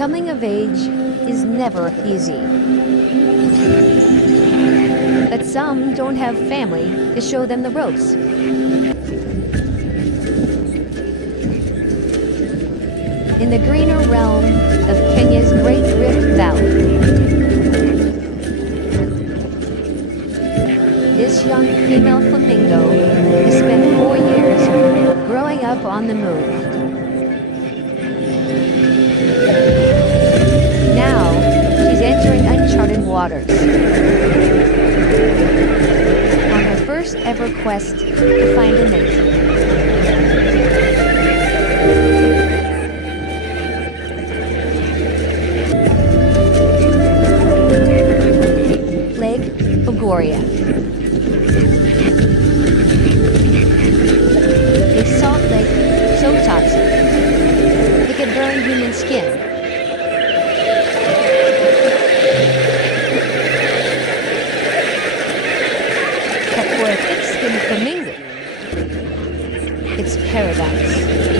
Coming of age is never easy. But some don't have family to show them the ropes. In the greener realm of Kenya's Great Rift Valley, this young female flamingo has spent 4 years growing up on the move. Now, she's entering uncharted waters on her first ever quest to find a mate. Lake Bogoria. A salt lake so toxic it could burn human skin. But for a thick-skinned flamingo, it's paradise.